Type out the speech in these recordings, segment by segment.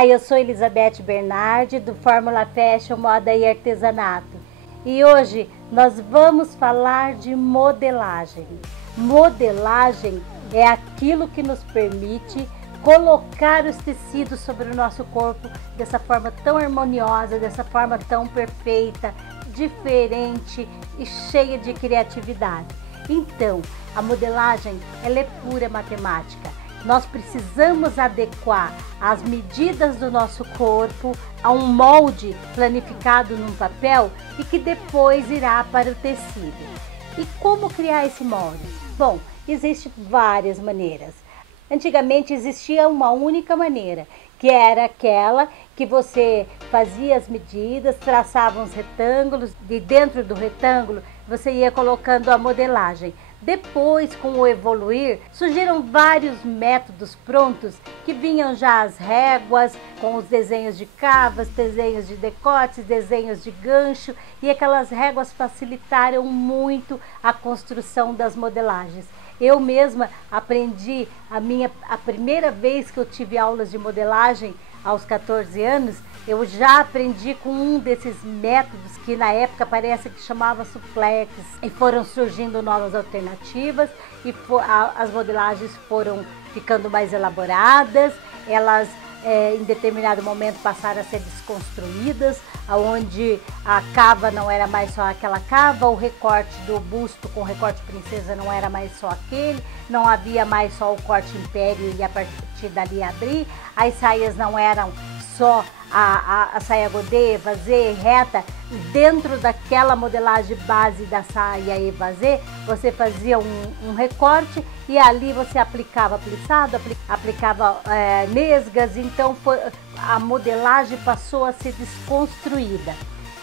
Olá, eu sou Elizabeth Bernardi do Fórmula Fashion Moda e Artesanato e hoje nós vamos falar de modelagem. Modelagem é aquilo que nos permite colocar os tecidos sobre o nosso corpo dessa forma tão harmoniosa, dessa forma tão perfeita, diferente e cheia de criatividade. Então, a modelagem ela é pura matemática. Nós precisamos adequar as medidas do nosso corpo a um molde planificado num papel e que depois irá para o tecido. E como criar esse molde? Bom, existem várias maneiras. Antigamente existia uma única maneira, que era aquela que você fazia as medidas, traçava uns retângulos e dentro do retângulo você ia colocando a modelagem. Depois, com o evoluir, surgiram vários métodos prontos que vinham já as réguas, com os desenhos de cavas, desenhos de decotes, desenhos de gancho, e aquelas réguas facilitaram muito a construção das modelagens. Eu mesma aprendi a primeira vez que eu tive aulas de modelagem aos 14 anos, eu já aprendi com um desses métodos que na época parece que chamava suplex, e foram surgindo novas alternativas e as modelagens foram ficando mais elaboradas, elas em determinado momento passaram a ser desconstruídas, onde a cava não era mais só aquela cava, o recorte do busto com recorte princesa não era mais só aquele, não havia mais só o corte império e a partir dali abrir, as saias não eram só a saia godê, vazê, reta, dentro daquela modelagem base da saia e vazê, você fazia um recorte e ali você aplicava plissado, aplicava nesgas, então a modelagem passou a ser desconstruída.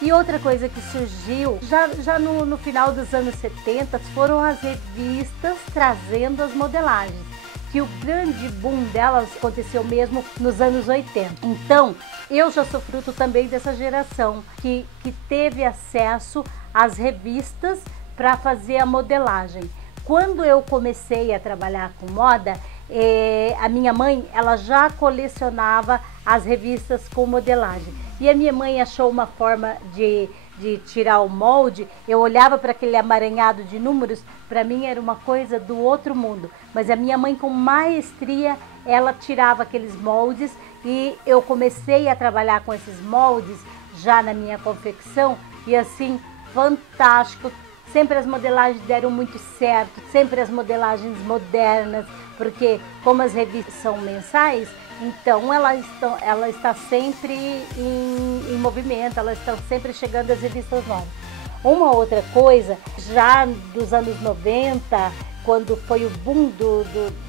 E outra coisa que surgiu, já no final dos anos 70, foram as revistas trazendo as modelagens, que o grande boom delas aconteceu mesmo nos anos 80. Então, eu já sou fruto também dessa geração que teve acesso às revistas para fazer a modelagem. Quando eu comecei a trabalhar com moda, a minha mãe ela já colecionava as revistas com modelagem. E a minha mãe achou uma forma de tirar o molde. Eu olhava para aquele amaranhado de números, para mim era uma coisa do outro mundo. Mas a minha mãe, com maestria, ela tirava aqueles moldes e eu comecei a trabalhar com esses moldes já na minha confecção e assim, fantástico. Sempre as modelagens deram muito certo, sempre as modelagens modernas, porque como as revistas são mensais, então ela está sempre em movimento, elas estão sempre chegando às revistas novas. Uma outra coisa, já dos anos 90, quando foi o boom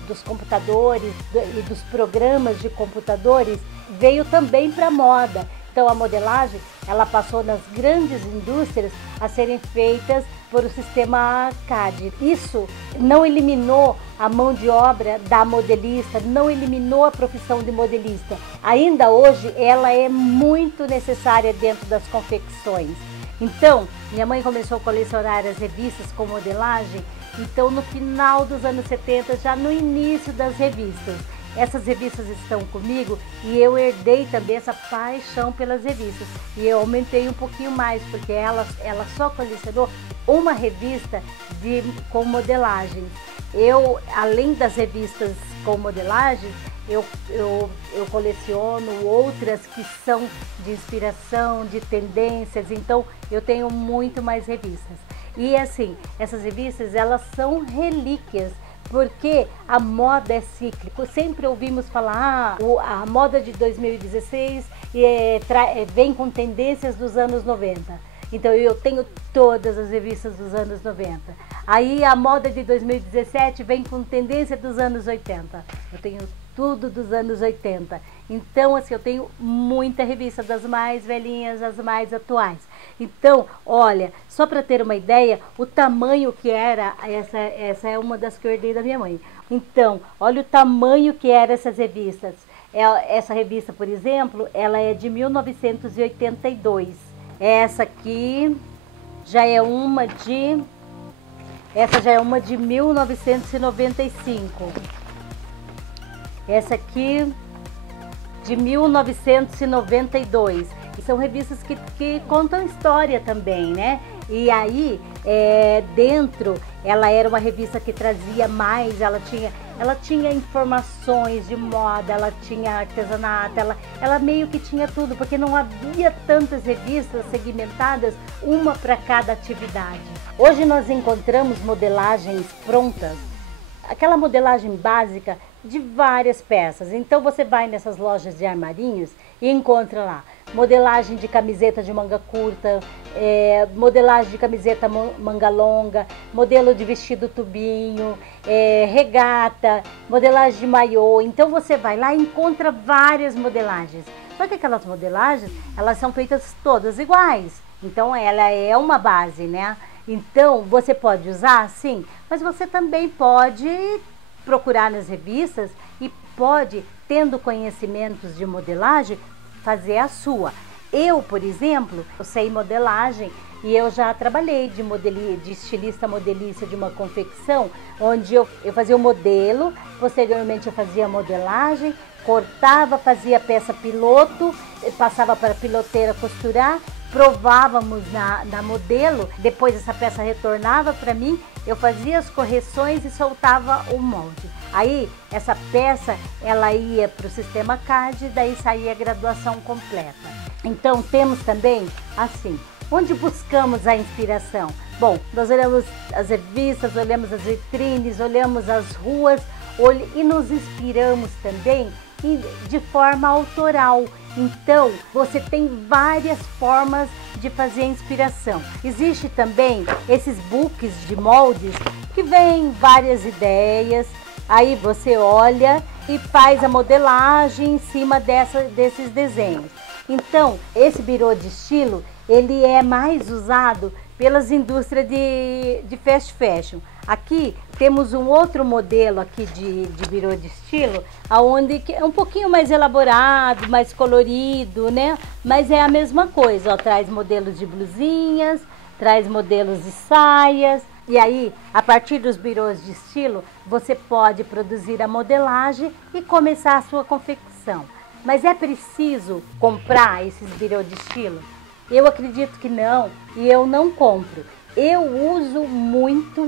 dos computadores e dos programas de computadores, veio também para a moda. Então a modelagem ela passou nas grandes indústrias a serem feitas por o sistema CAD. Isso não eliminou a mão de obra da modelista, não eliminou a profissão de modelista. Ainda hoje ela é muito necessária dentro das confecções. Então, minha mãe começou a colecionar as revistas com modelagem, então no final dos anos 70, já no início das revistas. Essas revistas estão comigo e eu herdei também essa paixão pelas revistas. E eu aumentei um pouquinho mais, porque ela só colecionou uma revista com modelagem. Eu, além das revistas com modelagem, eu coleciono outras que são de inspiração, de tendências, então eu tenho muito mais revistas. E assim, essas revistas elas são relíquias, porque a moda é cíclica. Sempre ouvimos falar, a moda de 2016 vem com tendências dos anos 90. Então eu tenho todas as revistas dos anos 90. Aí a moda de 2017 vem com tendência dos anos 80. Eu tenho tudo dos anos 80. Então, assim, eu tenho muita revista, das mais velhinhas, das mais atuais. Então, olha, só para ter uma ideia, o tamanho que era, essa é uma das que eu herdei da minha mãe. Então, olha o tamanho que eram essas revistas. Essa revista, por exemplo, ela é de 1982. Essa aqui já é uma de... Essa já é uma de 1995. Essa aqui de 1992. E são revistas que contam história também, né? E aí, dentro, ela era uma revista que trazia mais, ela tinha informações de moda, ela tinha artesanato, ela meio que tinha tudo, porque não havia tantas revistas segmentadas, uma para cada atividade. Hoje nós encontramos modelagens prontas, aquela modelagem básica de várias peças. Então você vai nessas lojas de armarinhos e encontra lá modelagem de camiseta de manga curta, modelagem de camiseta manga longa, modelo de vestido tubinho, regata, modelagem de maiô. Então você vai lá e encontra várias modelagens. Só que aquelas modelagens, elas são feitas todas iguais. Então ela é uma base, né? Então você pode usar, sim, mas você também pode procurar nas revistas e pode, tendo conhecimentos de modelagem, fazer a sua. Eu, por exemplo, eu sei modelagem e eu já trabalhei de estilista modelista de uma confecção, onde eu fazia o modelo, posteriormente eu fazia a modelagem, cortava, fazia peça piloto, passava para a piloteira costurar, provávamos na modelo, depois essa peça retornava para mim, eu fazia as correções e soltava o molde. Aí essa peça ela ia para o sistema CAD, daí saía a graduação completa. Então temos também assim, onde buscamos a inspiração? Bom, nós olhamos as revistas, olhamos as vitrines, olhamos as ruas e nos inspiramos também de forma autoral. Então, você tem várias formas de fazer a inspiração. Existe também esses books de moldes que vêm várias ideias, aí você olha e faz a modelagem em cima desses desenhos. Então, esse birô de estilo, ele é mais usado pelas indústrias de fast fashion. Aqui temos um outro modelo aqui de birô de estilo, onde é um pouquinho mais elaborado, mais colorido, né? Mas é a mesma coisa, ó, traz modelos de blusinhas, traz modelos de saias. E aí, a partir dos birôs de estilo, você pode produzir a modelagem e começar a sua confecção. Mas é preciso comprar esses birôs de estilo? Eu acredito que não, e eu não compro. Eu uso muito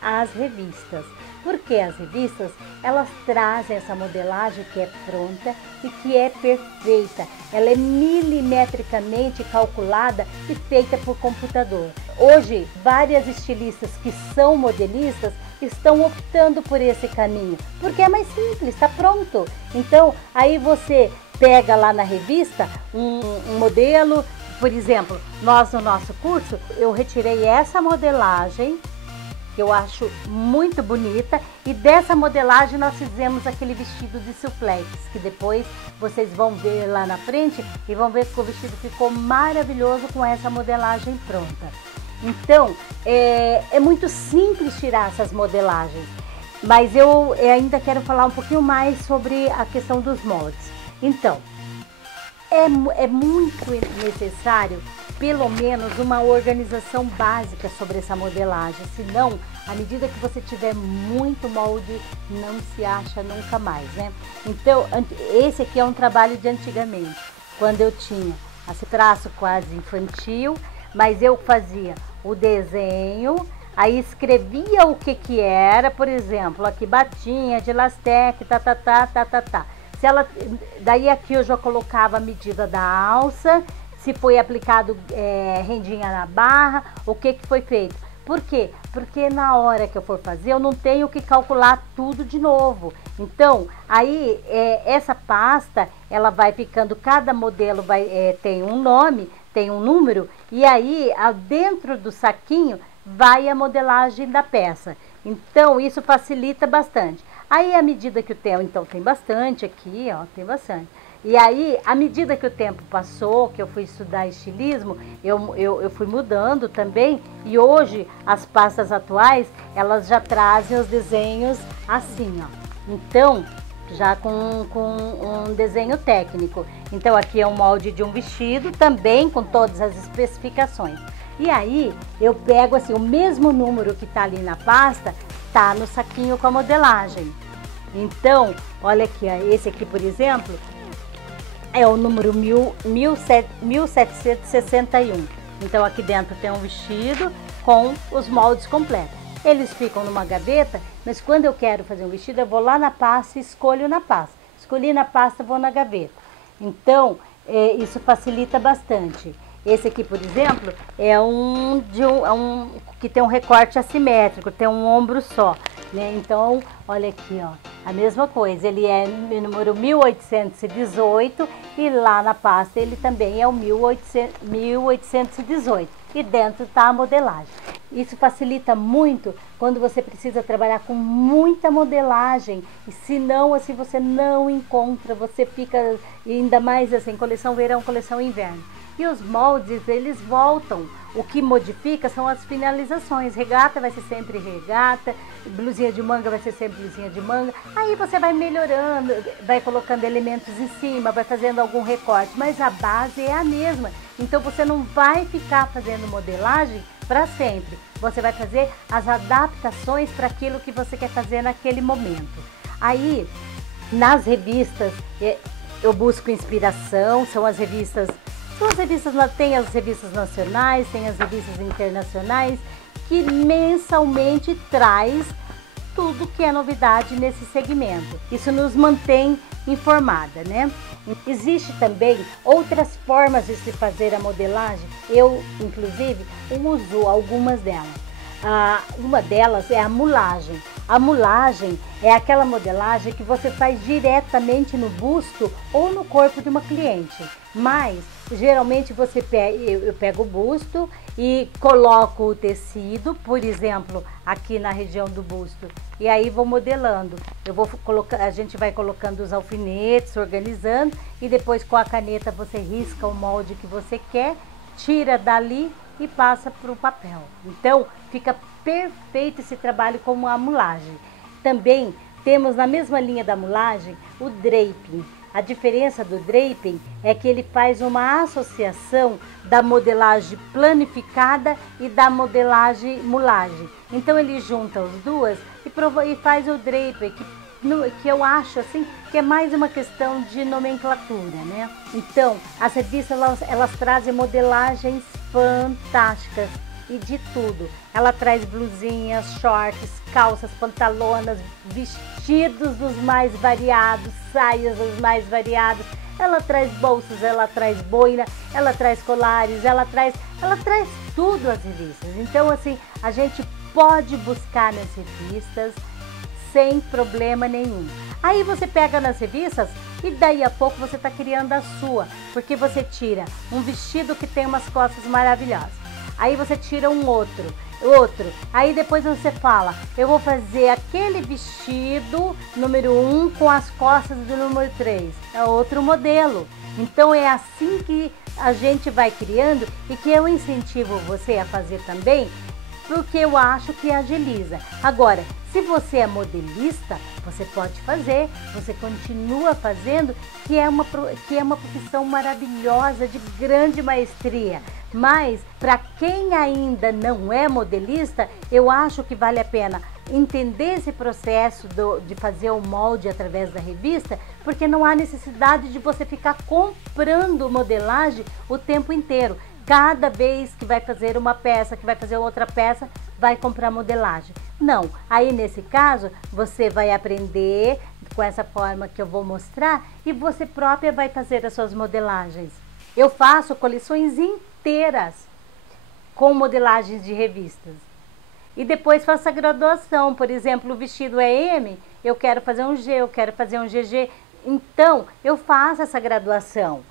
as revistas. Porque as revistas, elas trazem essa modelagem que é pronta e que é perfeita. Ela é milimetricamente calculada e feita por computador. Hoje, várias estilistas que são modelistas estão optando por esse caminho, porque é mais simples, está pronto. Então, aí você pega lá na revista um modelo, por exemplo, nós no nosso curso, eu retirei essa modelagem, que eu acho muito bonita, e dessa modelagem nós fizemos aquele vestido de suplex, que depois vocês vão ver lá na frente e vão ver que o vestido ficou maravilhoso com essa modelagem pronta. Então, é muito simples tirar essas modelagens, mas eu ainda quero falar um pouquinho mais sobre a questão dos moldes. Então, é muito necessário, pelo menos, uma organização básica sobre essa modelagem, senão, à medida que você tiver muito molde, não se acha nunca mais, né? Então, esse aqui é um trabalho de antigamente, quando eu tinha esse traço quase infantil, mas eu fazia o desenho, aí escrevia o que era, por exemplo, aqui batinha de elastec, tá. Daí aqui eu já colocava a medida da alça, se foi aplicado rendinha na barra, o que foi feito. Por quê? Porque na hora que eu for fazer, eu não tenho que calcular tudo de novo. Então, aí essa pasta, ela vai ficando, cada modelo tem um nome, tem um número, e aí dentro do saquinho vai a modelagem da peça. Então, isso facilita bastante. Aí, à medida que o tempo, então tem bastante aqui, ó, tem bastante. E aí, à medida que o tempo passou, que eu fui estudar estilismo, eu fui mudando também. E hoje, as pastas atuais, elas já trazem os desenhos assim, ó. Então, já com um desenho técnico. Então, aqui é um molde de um vestido, também com todas as especificações. E aí, eu pego assim, o mesmo número que tá ali na pasta, tá no saquinho com a modelagem. Então, olha aqui, ó, esse aqui, por exemplo, é o número 1761. Então, aqui dentro tem um vestido com os moldes completos. Eles ficam numa gaveta, mas quando eu quero fazer um vestido, eu vou lá na pasta e escolho na pasta. Escolhi na pasta, vou na gaveta. Então, isso facilita bastante. Esse aqui, por exemplo, é um que tem um recorte assimétrico, tem um ombro só, né? Então, olha aqui, ó, a mesma coisa. Ele é número 1818 e lá na pasta ele também é o 1818. E dentro está a modelagem. Isso facilita muito quando você precisa trabalhar com muita modelagem. E se não, assim, você não encontra, você fica, ainda mais assim, coleção verão, coleção inverno. E os moldes, eles voltam. O que modifica são as finalizações. Regata vai ser sempre regata, blusinha de manga vai ser sempre blusinha de manga. Aí você vai melhorando, vai colocando elementos em cima, vai fazendo algum recorte, mas a base é a mesma. Então você não vai ficar fazendo modelagem para sempre. Você vai fazer as adaptações para aquilo que você quer fazer naquele momento. Aí, nas revistas, eu busco inspiração, são as revistas, tem as revistas nacionais, tem as revistas internacionais, que mensalmente traz tudo que é novidade nesse segmento. Isso nos mantém informada, né? Existe também outras formas de se fazer a modelagem. Eu, inclusive, uso algumas delas. Uma delas é a mulagem. A mulagem é aquela modelagem que você faz diretamente no busto ou no corpo de uma cliente. Mas, geralmente, eu pego o busto e coloco o tecido, por exemplo, aqui na região do busto. E aí vou modelando. A gente vai colocando os alfinetes, organizando, e depois com a caneta você risca o molde que você quer, tira dali e passa para o papel. Então, fica perfeito esse trabalho como a mulagem. Também temos na mesma linha da mulagem o draping. A diferença do draping é que ele faz uma associação da modelagem planificada e da modelagem mulagem. Então ele junta as duas e faz o draping, que eu acho assim que é mais uma questão de nomenclatura, né? Então, as revistas elas trazem modelagens fantásticas e de tudo. Ela traz blusinhas, shorts, calças, pantalonas, vestidos dos mais variados, saias dos mais variados. Ela traz bolsas, ela traz boina, ela traz colares, ela traz tudo as revistas. Então, assim, a gente pode buscar nas revistas sem problema nenhum. Aí você pega nas revistas e daí a pouco você está criando a sua, porque você tira um vestido que tem umas costas maravilhosas, aí você tira um outro, aí depois você fala, eu vou fazer aquele vestido número 1 com as costas do número 3, é outro modelo. Então é assim que a gente vai criando e que eu incentivo você a fazer também, porque eu acho que agiliza. Agora, se você é modelista, você pode fazer, você continua fazendo, que é uma profissão maravilhosa, de grande maestria. Mas, para quem ainda não é modelista, eu acho que vale a pena entender esse processo de fazer o molde através da revista, porque não há necessidade de você ficar comprando modelagem o tempo inteiro. Cada vez que vai fazer uma peça, que vai fazer outra peça, vai comprar modelagem. Não, aí nesse caso, você vai aprender com essa forma que eu vou mostrar e você própria vai fazer as suas modelagens. Eu faço coleções inteiras com modelagens de revistas. E depois faço a graduação, por exemplo, o vestido é M, eu quero fazer um G, eu quero fazer um GG. Então, eu faço essa graduação.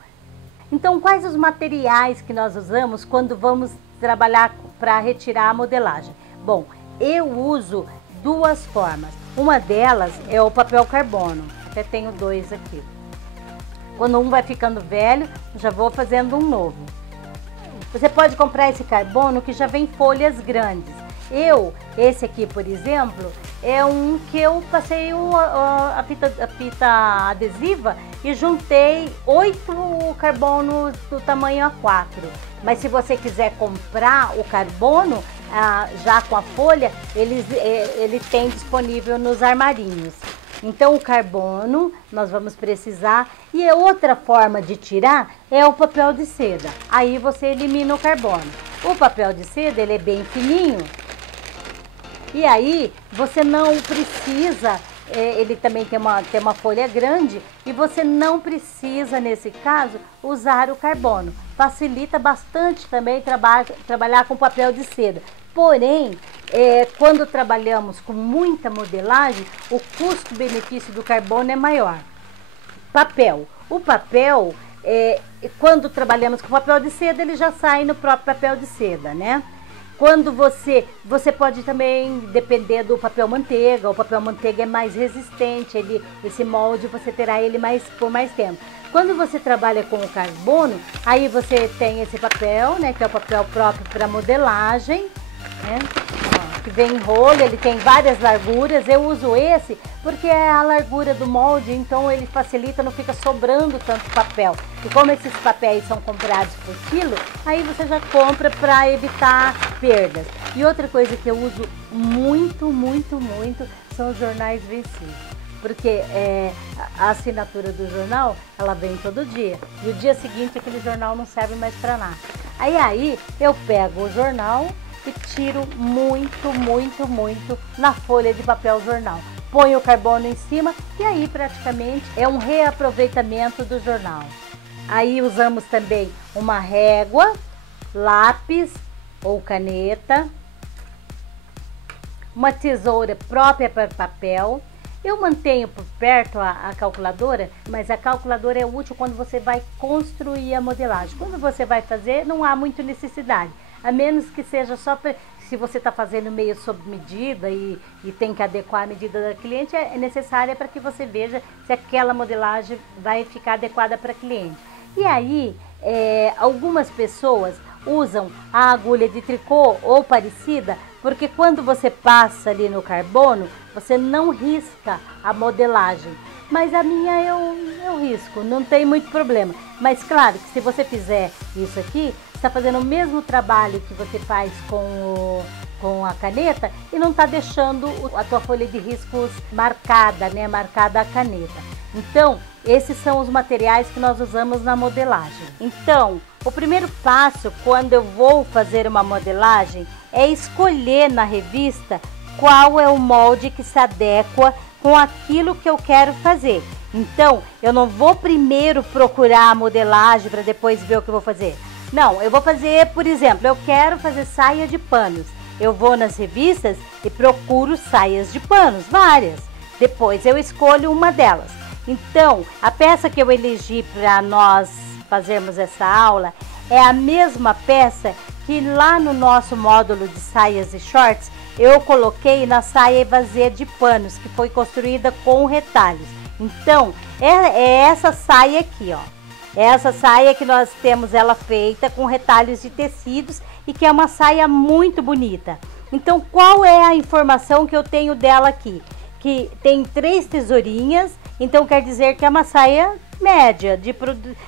Então, quais os materiais que nós usamos quando vamos trabalhar para retirar a modelagem? Bom, eu uso duas formas. Uma delas é o papel carbono. Até tenho dois aqui. Quando um vai ficando velho, já vou fazendo um novo. Você pode comprar esse carbono que já vem folhas grandes. Esse aqui, por exemplo, é um que eu passei a fita adesiva e juntei 8 carbonos do tamanho A4. Mas se você quiser comprar o carbono, já com a folha, ele tem disponível nos armarinhos. Então o carbono nós vamos precisar, e a outra forma de tirar é o papel de seda. Aí você elimina o carbono. O papel de seda, ele é bem fininho, e aí você não precisa, ele também tem uma folha grande, e você não precisa, nesse caso, usar o carbono. Facilita bastante também trabalhar com papel de seda. Porém, quando trabalhamos com muita modelagem, o custo-benefício do carbono é maior. Papel. O papel, quando trabalhamos com papel de seda, ele já sai no próprio papel de seda, né? Quando você pode também, depender do papel manteiga, o papel manteiga é mais resistente, esse molde você terá ele por mais tempo. Quando você trabalha com o carbono, aí você tem esse papel, né, que é o papel próprio para modelagem, né? Ó, que vem em rolo, ele tem várias larguras. Eu uso esse porque é a largura do molde, então ele facilita, não fica sobrando tanto papel. E como esses papéis são comprados por quilo, aí você já compra para evitar perdas. E outra coisa que eu uso muito, muito, muito são os jornais vencidos. Porque a assinatura do jornal, ela vem todo dia. E o dia seguinte aquele jornal não serve mais para nada. Aí eu pego o jornal e tiro muito, muito, muito na folha de papel jornal. Ponho o carbono em cima e aí praticamente é um reaproveitamento do jornal. Aí usamos também uma régua, lápis ou caneta, uma tesoura própria para papel. Eu mantenho por perto a calculadora, mas a calculadora é útil quando você vai construir a modelagem. Quando você vai fazer, não há muita necessidade, a menos que seja só se você está fazendo meio sob medida e tem que adequar a medida da cliente, é necessária para que você veja se aquela modelagem vai ficar adequada para a cliente. E aí, algumas pessoas usam a agulha de tricô ou parecida, porque quando você passa ali no carbono, você não risca a modelagem. Mas a minha eu risco, não tem muito problema. Mas claro que se você fizer isso aqui, você está fazendo o mesmo trabalho que você faz com a caneta e não está deixando a tua folha de riscos marcada, né? Marcada a caneta. Então, esses são os materiais que nós usamos na modelagem. Então, o primeiro passo quando eu vou fazer uma modelagem é escolher na revista qual é o molde que se adequa com aquilo que eu quero fazer. Então, eu não vou primeiro procurar a modelagem para depois ver o que eu vou fazer. Não, eu vou fazer, por exemplo, eu quero fazer saia de panos. Eu vou nas revistas e procuro saias de panos, várias. Depois eu escolho uma delas. Então, a peça que eu elegi para nós fazermos essa aula é a mesma peça que lá no nosso módulo de saias e shorts eu coloquei na saia evasê de panos, que foi construída com retalhos. Então, é essa saia aqui, ó. É essa saia que nós temos ela feita com retalhos de tecidos e que é uma saia muito bonita. Então, qual é a informação que eu tenho dela aqui? Que tem 3 tesourinhas, então quer dizer que é uma saia média,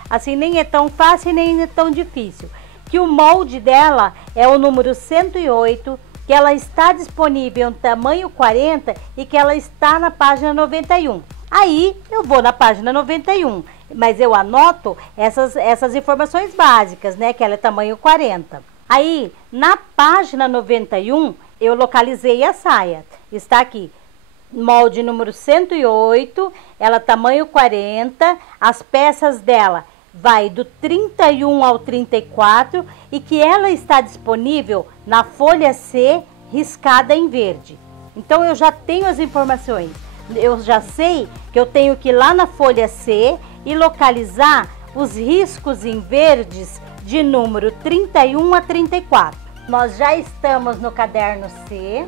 assim, nem é tão fácil nem é tão difícil. Que o molde dela é o número 108, que ela está disponível em tamanho 40 e que ela está na página 91. Aí eu vou na página 91, mas eu anoto essas informações básicas, né? Que ela é tamanho 40. Aí na página 91 eu localizei a saia, está aqui. Molde número 108, ela tamanho 40, as peças dela vai do 31 ao 34 e que ela está disponível na folha C riscada em verde. Então eu já tenho as informações, eu já sei que eu tenho que ir lá na folha C e localizar os riscos em verdes de número 31 a 34. Nós já estamos no caderno C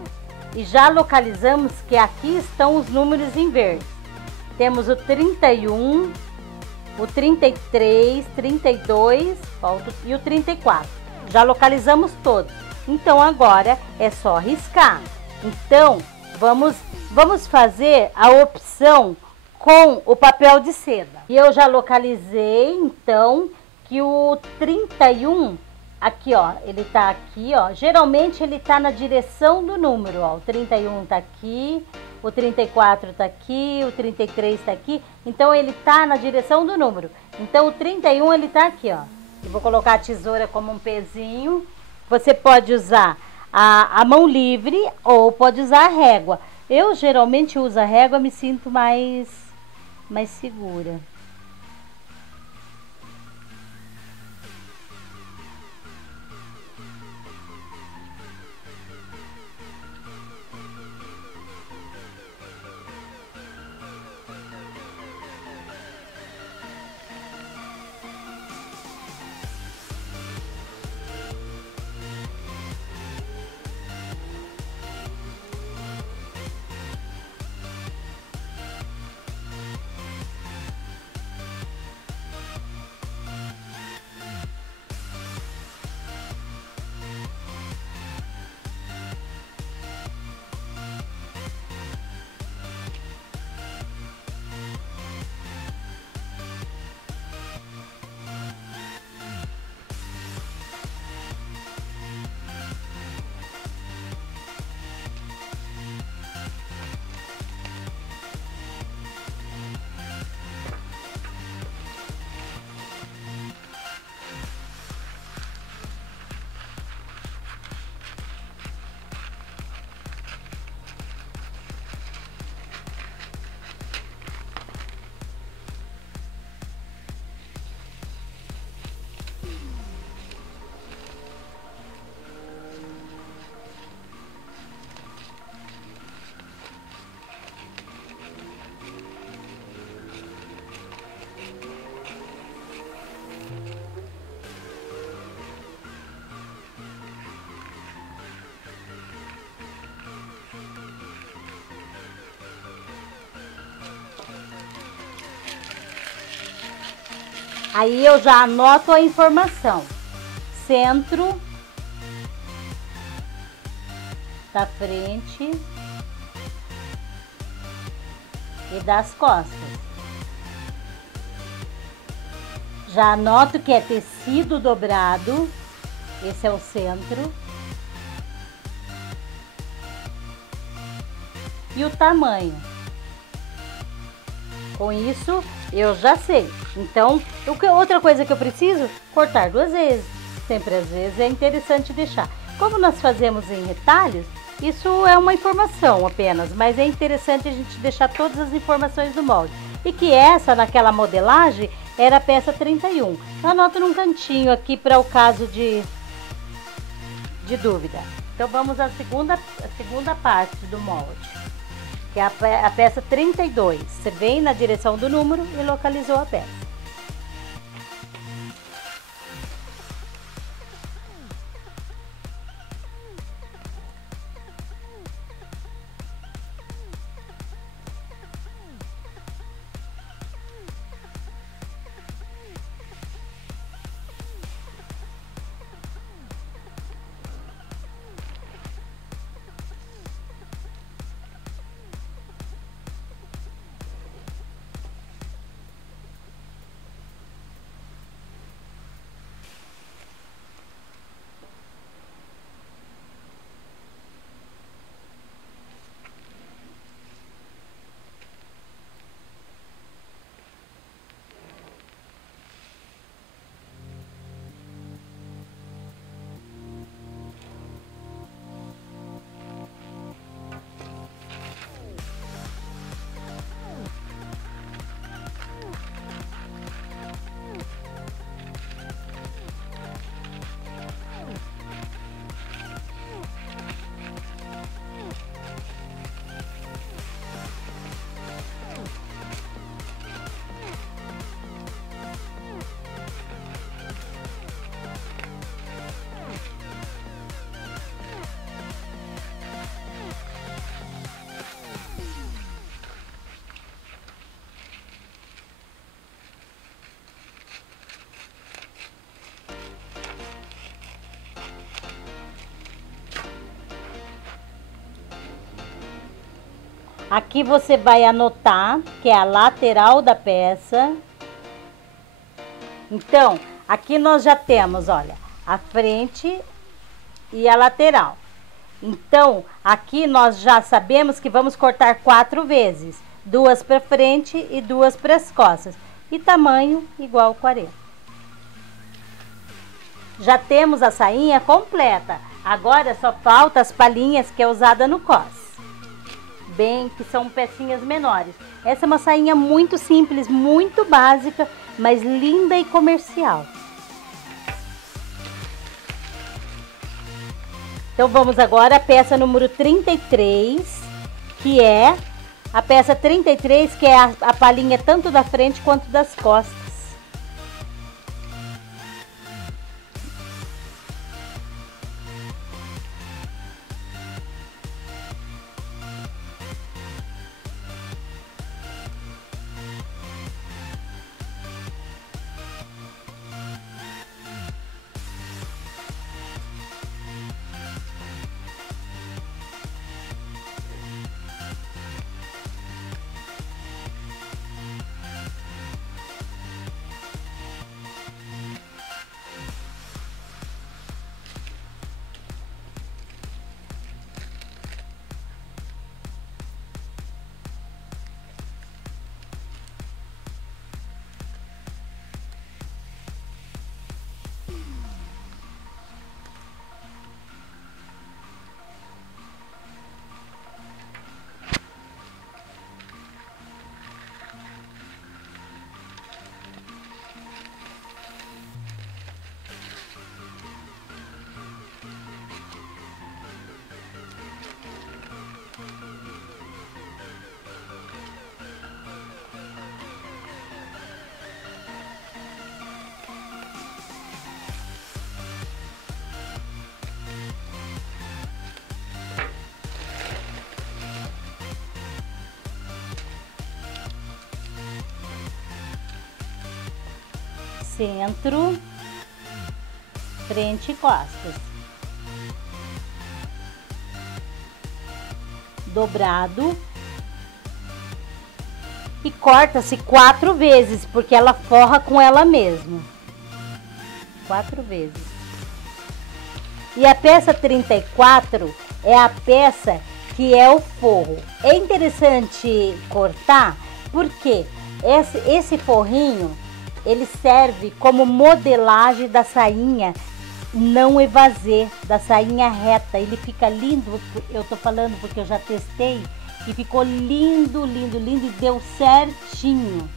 e já localizamos que aqui estão os números em verde. Temos o 31, o 33, 32 e o 34. Já localizamos todos. Então agora é só riscar. Então vamos fazer a opção com o papel de seda. E eu já localizei então que o 31 aqui, ó, ele tá aqui, ó. Geralmente ele tá na direção do número, ó. O 31 tá aqui, o 34 tá aqui, o 33 tá aqui, então ele tá na direção do número. Então o 31 ele tá aqui, ó. Eu vou colocar a tesoura como um pezinho. Você pode usar a mão livre ou pode usar a régua. Eu geralmente uso a régua, me sinto mais segura. Aí eu já anoto a informação. Centro da frente e das costas. Já anoto que é tecido dobrado. Esse é o centro. E o tamanho. Com isso, eu já sei. Então, outra coisa que eu preciso? Cortar 2 vezes. Sempre às vezes é interessante deixar. Como nós fazemos em retalhos, isso é uma informação apenas, mas é interessante a gente deixar todas as informações do molde. E que essa, naquela modelagem, era a peça 31. Eu anoto num cantinho aqui para o caso de dúvida. Então, vamos à segunda parte do molde, que é a peça 32. Você vem na direção do número e localizou a peça. Aqui você vai anotar que é a lateral da peça. Então, aqui nós já temos, olha, a frente e a lateral. Então, aqui nós já sabemos que vamos cortar 4 vezes. 2 para frente e 2 para as costas. E tamanho igual 40. Já temos a sainha completa. Agora só falta as palhinhas que é usada no cos. Bem, que são pecinhas menores. Essa é uma sainha muito simples, muito básica, mas linda e comercial. Então vamos agora à peça número 33, que é a peça 33, que é a palhinha tanto da frente quanto das costas. Centro, frente e costas. Dobrado. E corta-se 4 vezes, porque ela forra com ela mesma. 4 vezes. E a peça 34 é a peça que é o forro. É interessante cortar, porque esse forrinho, ele serve como modelagem da sainha não evasê, da sainha reta. Ele fica lindo, eu tô falando porque eu já testei e ficou lindo, lindo, lindo e deu certinho.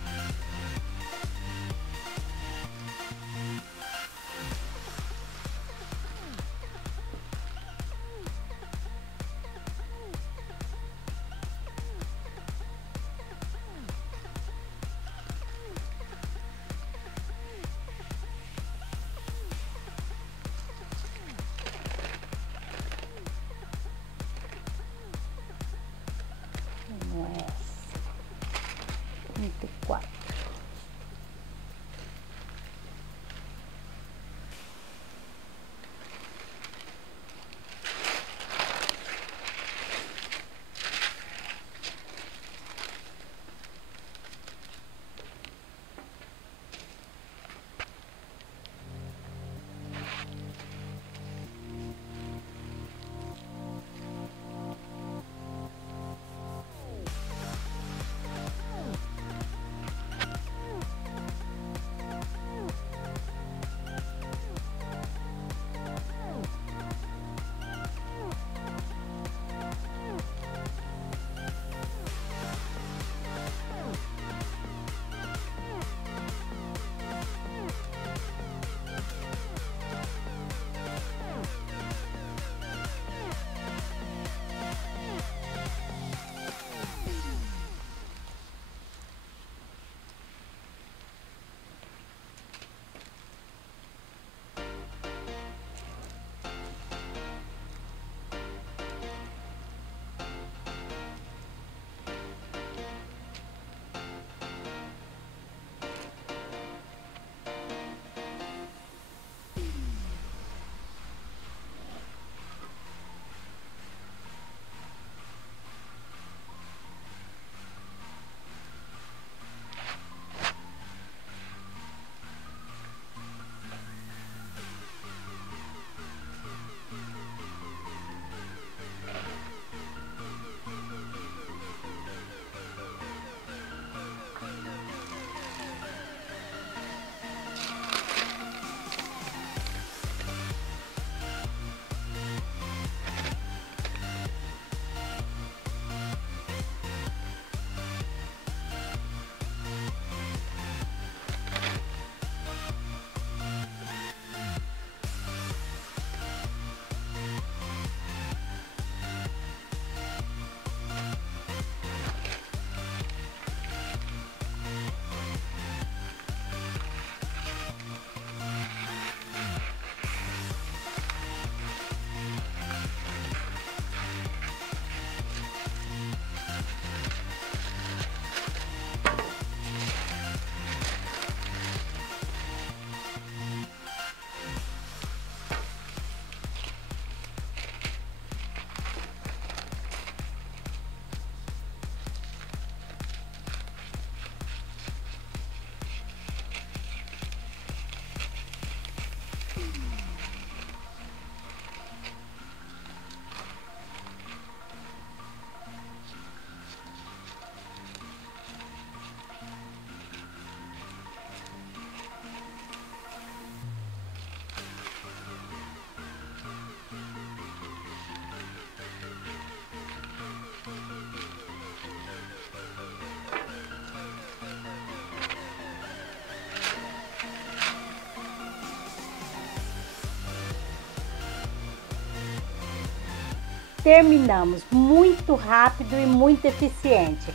terminamos muito rápido e muito eficiente.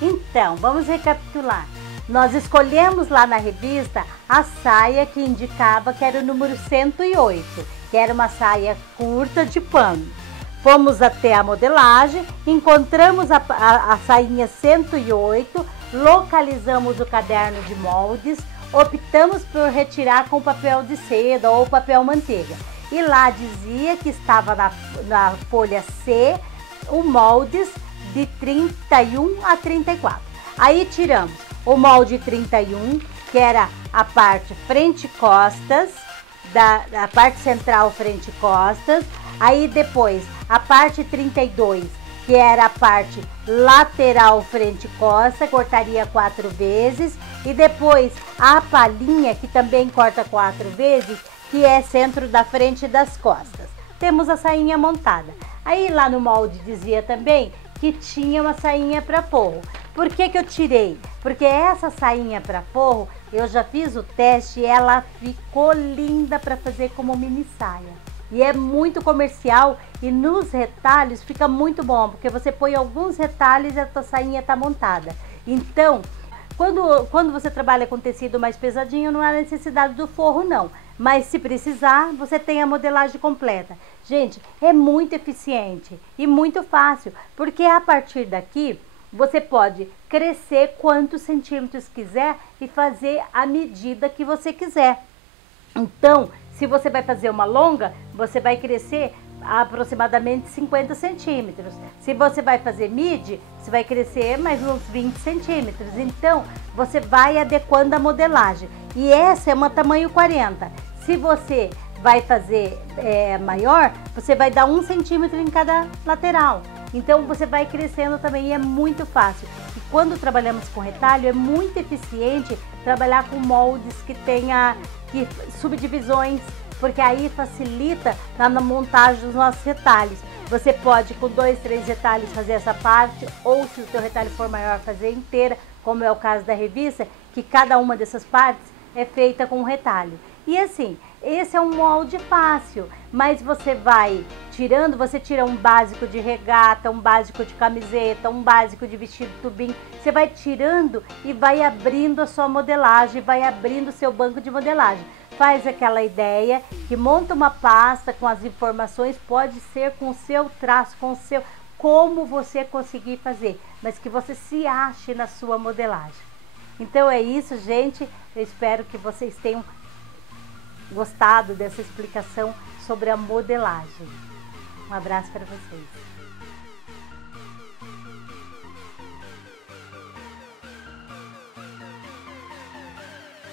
Então, vamos recapitular. Nós escolhemos lá na revista a saia que indicava que era o número 108, que era uma saia curta de pano. Fomos até a modelagem, encontramos a sainha 108, localizamos o caderno de moldes, optamos por retirar com papel de seda ou papel manteiga. E lá dizia que estava na folha C o moldes de 31 a 34. Aí tiramos o molde 31, que era a parte frente e costas, da parte central frente e costas. Aí depois a parte 32, que era a parte lateral frente e costa, cortaria 4 vezes. E depois a palhinha, que também corta 4 vezes, que é centro da frente e das costas. Temos a sainha montada. Aí lá no molde dizia também que tinha uma sainha para forro. Por que que eu tirei? Porque essa sainha para forro, eu já fiz o teste e ela ficou linda para fazer como mini saia. E é muito comercial e nos retalhos fica muito bom, porque você põe alguns retalhos e a tua sainha está montada. Então, quando você trabalha com tecido mais pesadinho, não há necessidade do forro não. Mas se precisar, você tem a modelagem completa. Gente, é muito eficiente e muito fácil, porque a partir daqui você pode crescer quantos centímetros quiser e fazer a medida que você quiser. Então, se você vai fazer uma longa, você vai crescer aproximadamente 50 centímetros. Se você vai fazer midi, você vai crescer mais uns 20 centímetros. Então, você vai adequando a modelagem. E essa é uma tamanho 40. Se você vai fazer maior, você vai dar 1 centímetro em cada lateral. Então, você vai crescendo também e é muito fácil. E quando trabalhamos com retalho, é muito eficiente trabalhar com moldes que tenha subdivisões, porque aí facilita na montagem dos nossos retalhos. Você pode com 2, 3 retalhos fazer essa parte, ou se o teu retalho for maior, fazer inteira, como é o caso da revista, que cada uma dessas partes é feita com um retalho. E assim, esse é um molde fácil, mas você vai tirando, você tira um básico de regata, um básico de camiseta, um básico de vestido tubinho, você vai tirando e vai abrindo a sua modelagem, vai abrindo o seu banco de modelagem. Faz aquela ideia que monta uma pasta com as informações, pode ser com o seu traço, com o seu, como você conseguir fazer, mas que você se ache na sua modelagem. Então é isso, gente, eu espero que vocês tenham gostado dessa explicação sobre a modelagem. Um abraço para vocês.